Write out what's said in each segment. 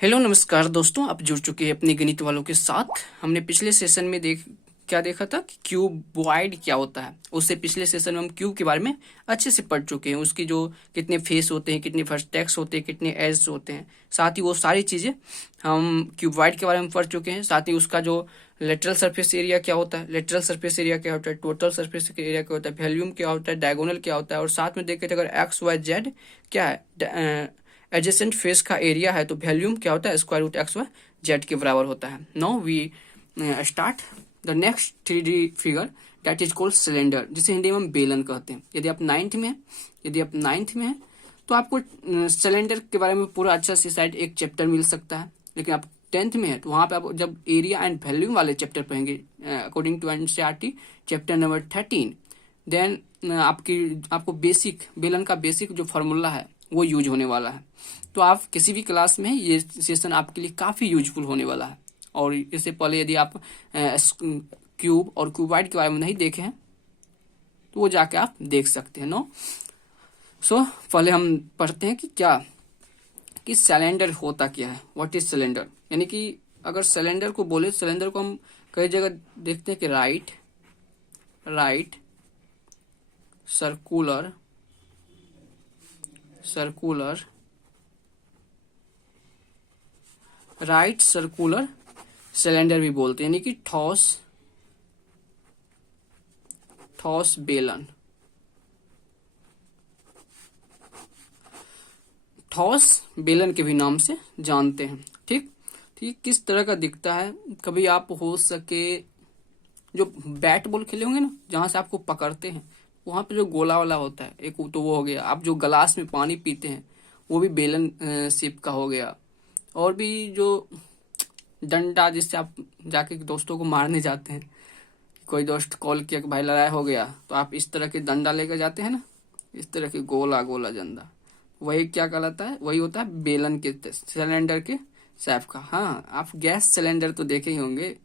Hello नमस्कार दोस्तों, आप जुड़ चुके हैं अपने गणित वालों के साथ। हमने पिछले सेशन में क्या देखा था कि क्यूबॉइड क्या होता है। उससे पिछले सेशन में हम क्यूब के बारे में अच्छे से पढ़ चुके हैं। उसकी जो कितने फेस होते हैं, कितने वर्टेक्स होते हैं, कितने एज होते हैं, साथ ही वो सारी चीज़ें हम क्यूबॉइड के बारे में पढ़ चुके हैं। साथ ही उसका जो लेटरल सरफेस एरिया क्या होता है, लेटरल सरफेस एरिया क्या होता है, टोटल सरफेस एरिया क्या होता है, वॉल्यूम क्या होता है, डायगोनल क्या होता है, और साथ में देखे थे अगर एक्स वाई जेड क्या है, एडजेसेंट फेस का एरिया है, तो वॉल्यूम क्या होता है, square root x y z के बराबर होता है। Now we start the next 3D figure that is called cylinder, जिसे हिंदी में हम बेलन कहते हैं। यदि आप नाइन्थ में हैं तो आपको सिलेंडर के बारे में पूरा अच्छा से शायद एक चैप्टर मिल सकता है। लेकिन आप 10th में है तो वहां पे आप जब एरिया एंड वॉल्यूम वाले चैप्टर पढ़ेंगे according to NCERT chapter number 13, then आपको बेसिक बेलन का बेसिक जो फार्मूला है वो यूज होने वाला है। तो आप किसी भी क्लास में ये सेशन आपके लिए काफ़ी यूजफुल होने वाला है। और इससे पहले यदि आप क्यूब और क्यूबॉइड के बारे में नहीं देखे हैं तो वो जाके आप देख सकते हैं। नो सो पहले हम पढ़ते हैं कि सिलेंडर होता क्या है, व्हाट इज सिलेंडर। यानी कि अगर सिलेंडर को बोले, सिलेंडर को हम कई जगह देखते हैं कि right circular right circular cylinder भी बोलते हैं, यानी कि ठोस बेलन। ठोस बेलन के भी नाम से जानते हैं। ठीक, किस तरह का दिखता है। कभी आप हो सके जो बैट बॉल खेले होंगे ना, जहां से आपको पकड़ते हैं वहां पे जो गोला वाला होता है एक, तो वो हो गया। आप जो गिलास में पानी पीते हैं वो भी बेलन शेप का हो गया। और भी जो डंडा जिससे आप जाके दोस्तों को मारने जाते हैं, कोई दोस्त कॉल किया कि भाई लड़ाई हो गया, तो आप इस तरह के डंडा लेकर जाते हैं ना, इस तरह के गोला गोला डंडा, वही क्या कहलाता है, वही होता है बेलन के सिलेंडर के शेप का। हाँ, आप गैस सिलेंडर तो देखे ही होंगे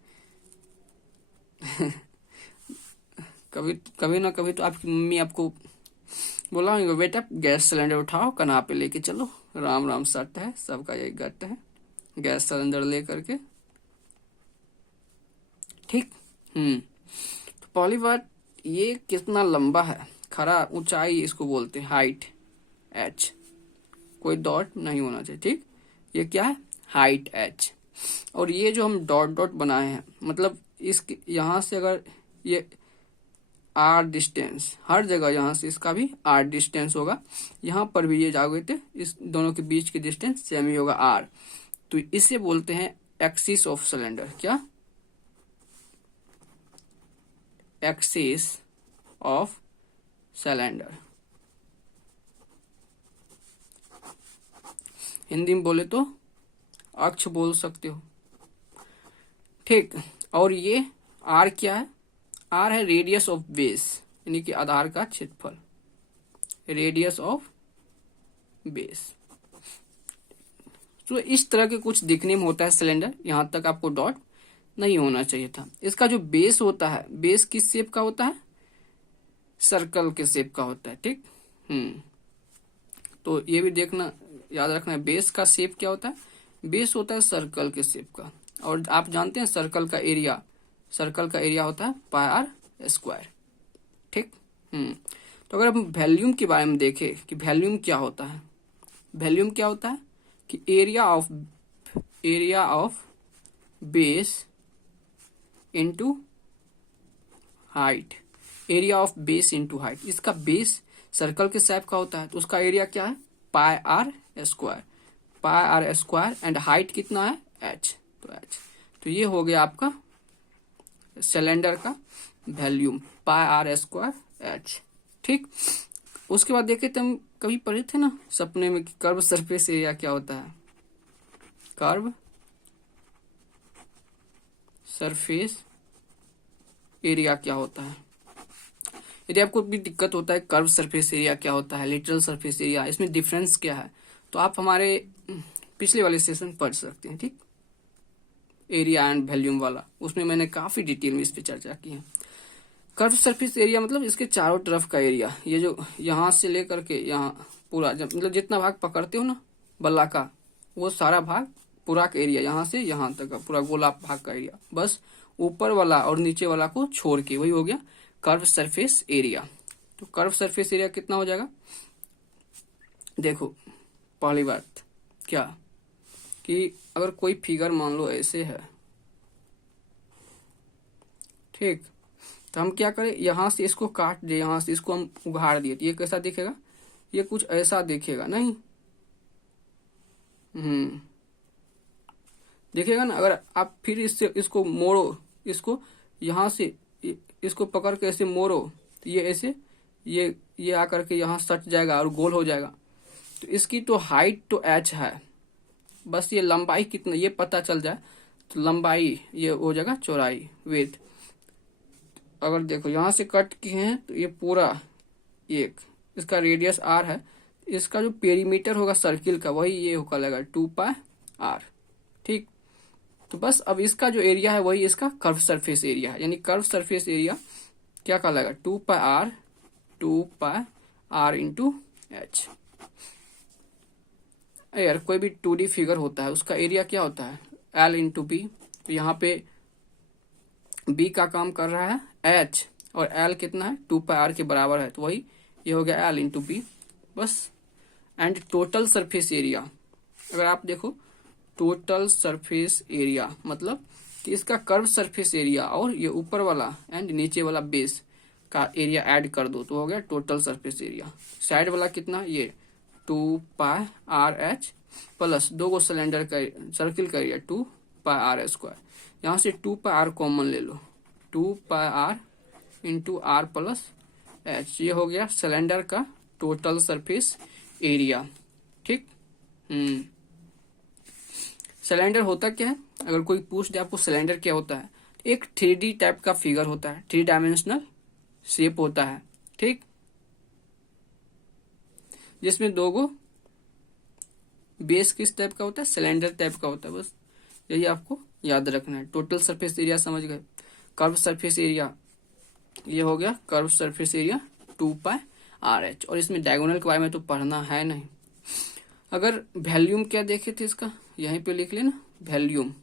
कभी कभी ना कभी तो आपकी मम्मी आपको बोला होगा, बेटा गैस सिलेंडर उठाओ, कन्हा पे लेके चलो, राम राम सट है, सबका यही गट है, गैस सिलेंडर ले करके। ठीक। तो पहली बात, ये कितना लंबा है, खरा ऊंचाई इसको बोलते हैं हाइट, एच, कोई डॉट नहीं होना चाहिए। ठीक, ये क्या है, हाइट एच। और ये जो हम डॉट डॉट बनाए हैं, मतलब इस यहां से अगर ये आर डिस्टेंस, हर जगह यहाँ से इसका भी आर डिस्टेंस होगा, यहाँ पर भी ये जाओगे तो इस दोनों के बीच की डिस्टेंस सेम ही होगा आर। तो इसे बोलते हैं एक्सिस ऑफ सिलेंडर। क्या, एक्सिस ऑफ सिलेंडर। हिंदी में बोले तो अक्ष बोल सकते हो। ठीक, और ये आर क्या है, आर है रेडियस ऑफ बेस, यानी कि आधार का क्षेत्रफल, रेडियस ऑफ बेस। तो इस तरह के कुछ दिखने में होता है सिलेंडर। यहां तक आपको डॉट नहीं होना चाहिए था। इसका जो बेस होता है, बेस किस शेप का होता है, सर्कल के शेप का होता है। ठीक, तो ये भी देखना, याद रखना है, बेस का शेप क्या होता है, बेस होता है सर्कल के शेप का। और आप जानते हैं सर्कल का एरिया होता है पाई आर स्क्वायर। ठीक, तो अगर हम वॉल्यूम के बारे में देखें कि वॉल्यूम क्या होता है, वॉल्यूम क्या होता है कि area of base into height, area of base into height. इसका बेस सर्कल के शेप का होता है तो उसका एरिया क्या है, पाई आर स्क्वायर, एंड हाइट कितना है, एच। तो ये हो गया आपका सिलेंडर का volume, pi r square h. ठीक, उसके बाद देखे तो हम कभी पढ़े थे ना सपने में कि कर्व सरफेस एरिया क्या होता है, कर्व सरफेस एरिया क्या होता है। यदि आपको भी दिक्कत होता है कर्व सरफेस एरिया क्या होता है, लिटरल सरफेस एरिया, इसमें डिफरेंस क्या है, तो आप हमारे पिछले वाले सेशन पढ़ सकते हैं। ठीक, एरिया एंड वॉल्यूम वाला, उसमें मैंने काफी डिटेल में इस पे चर्चा की है। कर्व सरफेस एरिया मतलब इसके चारों तरफ का एरिया, ये जो यहां से लेकर के यहाँ पूरा, मतलब जितना भाग पकड़ते हो ना बल्ला का, वो सारा भाग पूरा का एरिया, यहाँ से यहाँ तक का पूरा गोला भाग का एरिया, बस ऊपर वाला और नीचे वाला को छोड़ के, वही हो गया कर्व सरफेस एरिया। तो कर्व सरफेस एरिया कितना हो जाएगा, देखो पहली बात क्या कि अगर कोई फिगर मान लो ऐसे है, ठीक, तो हम क्या करें, यहां से इसको काट दे, यहां से इसको हम उघाड़ दिए, तो ये कैसा दिखेगा, ये कुछ ऐसा दिखेगा नहीं, दिखेगा ना। अगर आप फिर इससे इसको मोड़ो, इसको यहां से इसको पकड़ के ऐसे मोड़ो, तो ये ऐसे ये आकर के यहाँ सट जाएगा और गोल हो जाएगा। तो इसकी तो हाइट तो h है, बस ये लंबाई कितना ये पता चल जाए, तो लंबाई ये हो जाएगा चौड़ाई, वेट। अगर देखो यहाँ से कट किए हैं तो ये पूरा एक, इसका रेडियस r है, इसका जो पेरीमीटर होगा सर्किल का वही ये होगा लगेगा 2πr, ठीक। तो बस अब इसका जो एरिया है वही इसका कर्व सरफेस एरिया है, यानी कर्व सरफेस एरिया क्या कहलाएगा 2πr इंटू h। यार कोई भी 2D फिगर होता है उसका एरिया क्या होता है l इंटू बी, तो यहाँ पे b का काम कर रहा है h और l कितना है 2πr के बराबर है, तो वही ये हो गया l इंटू बी बस। एंड टोटल सरफेस एरिया, अगर आप देखो टोटल सरफेस एरिया मतलब कि इसका कर्व सरफेस एरिया और ये ऊपर वाला एंड नीचे वाला बेस का एरिया ऐड कर दो तो हो गया टोटल सरफेस एरिया। साइड वाला कितना, ये 2πrh प्लस दो गो सिलेंडर का सर्किल का एरिया 2πr², यहाँ से 2πr कॉमन ले लो, 2πr into r plus h, ये हो गया सिलेंडर का टोटल सरफेस एरिया, ठीक। सिलेंडर होता क्या है, अगर कोई पूछ दे आपको सिलेंडर क्या होता है, एक 3D टाइप का फिगर होता है, 3 डायमेंशनल शेप होता है, ठीक, जिसमें दो गो बेस किस टाइप का होता है, सिलेंडर टाइप का होता है, बस यही आपको याद रखना है। टोटल सरफेस एरिया समझ गए। कर्व सरफेस एरिया ये हो गया कर्व सरफेस एरिया 2πrh, और इसमें डायगोनल के बारे में तो पढ़ना है नहीं। अगर वैल्यूम क्या देखे थे इसका, यहीं पे लिख लेना, वैल्यूम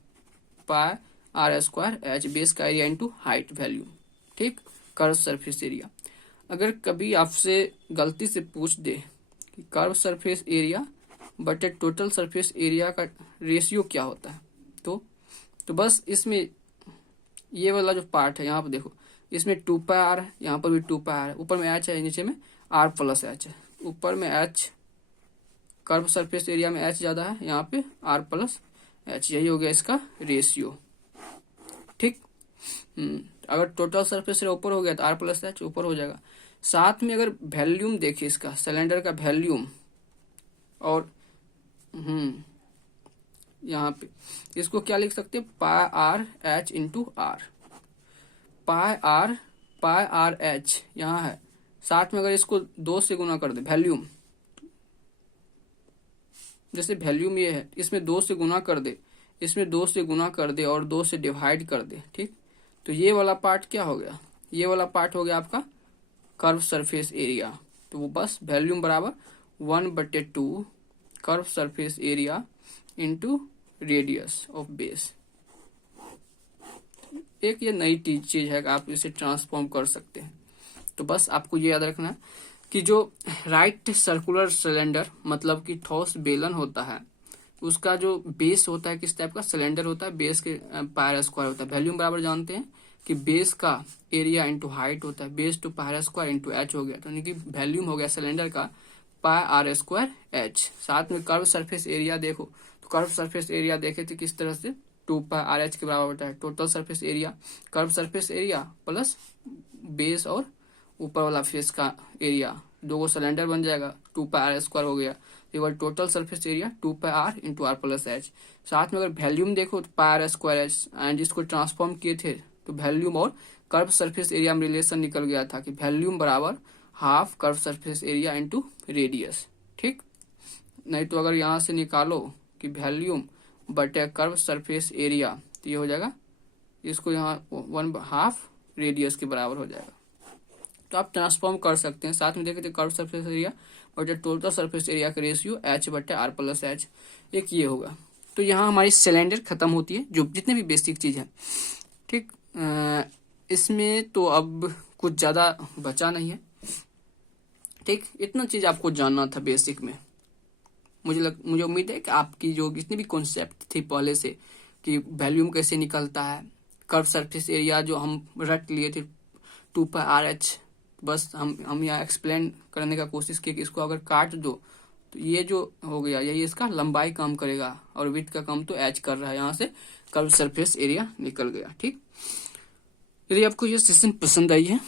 πr²h बेस का एरिया इंटू हाइट वैल्यूम, ठीक, कर्व सरफेस एरिया। अगर कभी आपसे गलती से पूछ दे कि कर्व सरफेस एरिया बटे टोटल सरफेस एरिया का रेशियो क्या होता है, तो बस इसमें ये वाला जो पार्ट है यहाँ पर देखो, इसमें 2πr है, यहाँ पर भी 2πr है, ऊपर में h है, नीचे में r प्लस h है, ऊपर में h, कर्व सरफेस एरिया में h ज्यादा है, यहाँ पे r प्लस h, यही हो गया इसका रेशियो, ठीक। अगर टोटल सरफेस एरिया ऊपर हो गया तो r प्लस h ऊपर हो जाएगा। साथ में अगर वैल्यूम देखिए इसका सिलेंडर का वैल्यूम, और यहाँ पे इसको क्या लिख सकते हैं, πrh इंटू r, πrh यहाँ है, साथ में अगर इसको 2 से गुना कर दे वैल्यूम, जैसे वैल्यूम ये है, इसमें 2 से गुना कर दे, इसमें 2 से गुना कर दे और 2 से डिवाइड कर दे, ठीक, तो ये वाला पार्ट क्या हो गया, ये वाला पार्ट हो गया आपका कर्व सरफेस एरिया। तो वो बस वैल्यूम बराबर 1/2 curve surface area into radius of base. एक ये नई चीज है कि आप इसे ट्रांसफॉर्म कर सकते हैं। तो बस आपको ये याद रखना है कि जो राइट सर्कुलर सिलेंडर मतलब कि ठोस बेलन होता है, उसका जो बेस होता है किस टाइप का, सिलेंडर होता है, बेस के πr² होता है। वैल्यूम बराबर जानते हैं कि बेस का एरिया इंटू हाइट होता है, base to πr² into h हो गया, तो यानी कि वैल्यूम हो गया सिलेंडर का πr²h। साथ में कर्व सरफेस एरिया देखो, तो कर्व सरफेस एरिया देखे थे किस तरह से, 2πrh के बराबर होता है total surface area, curve surface area plus base और ऊपर वाला फेस का एरिया, दो गो सिलेंडर बन जाएगा, 2πr² हो गया, तो total surface area 2πr into r plus h। साथ में अगर वैल्यूम देखो तो πr²h, एंड इसको ट्रांसफॉर्म किए थे तो वैल्यूम और कर्व सरफेस एरिया में रिलेशन निकल गया था कि वैल्यूम बराबर half curve surface area into radius, ठीक। नहीं तो अगर यहाँ से निकालो कि वैल्यूम बटे कर्व सरफेस एरिया, तो ये हो जाएगा, इसको यहाँ 1/2 रेडियस के बराबर हो जाएगा। तो आप ट्रांसफॉर्म कर सकते हैं। साथ में देखे थे कर्व सरफेस एरिया बटे टोटल सरफेस एरिया का रेशियो h/r प्लस h, एक ये होगा। तो यहाँ हमारी सिलेंडर खत्म होती है, जो जितने भी बेसिक चीज है। ठीक, इसमें तो अब कुछ ज्यादा बचा नहीं है। ठीक, इतना चीज आपको जानना था बेसिक में। मुझे उम्मीद है कि आपकी जो जितनी भी कॉन्सेप्ट थी पहले से कि वॉल्यूम कैसे निकलता है, कर्व सरफेस एरिया जो हम रट लिए थे 2πRH, बस हम यहाँ एक्सप्लेन करने का कोशिश किए कि इसको अगर काट दो तो ये जो हो गया यही इसका लंबाई काम करेगा और विड्थ का काम तो एच कर रहा है, यहाँ से कर्व सरफेस एरिया निकल गया। ठीक, यदि आपको ये सेशन पसंद आई है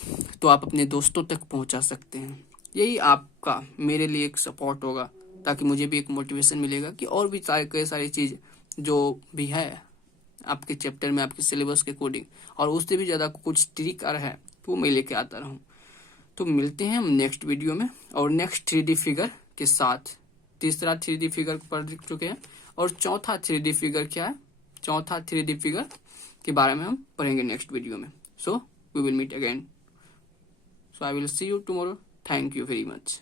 तो आप अपने दोस्तों तक पहुंचा सकते हैं। यही आपका मेरे लिए एक सपोर्ट होगा, ताकि मुझे भी एक मोटिवेशन मिलेगा कि और भी कई सारी चीज जो भी है आपके चैप्टर में, आपके सिलेबस के कोडिंग, और उससे भी ज्यादा कुछ ट्रिक है तो वो मैं लेके आता रहूं। तो मिलते हैं हम नेक्स्ट वीडियो में और नेक्स्ट 3D फिगर के साथ। तीसरा 3D फिगर पढ़ चुके हैं और चौथा 3D फिगर क्या है, चौथा 3D फिगर के बारे में हम पढ़ेंगे नेक्स्ट वीडियो में। So we will meet again. So I will see you tomorrow. Thank you very much.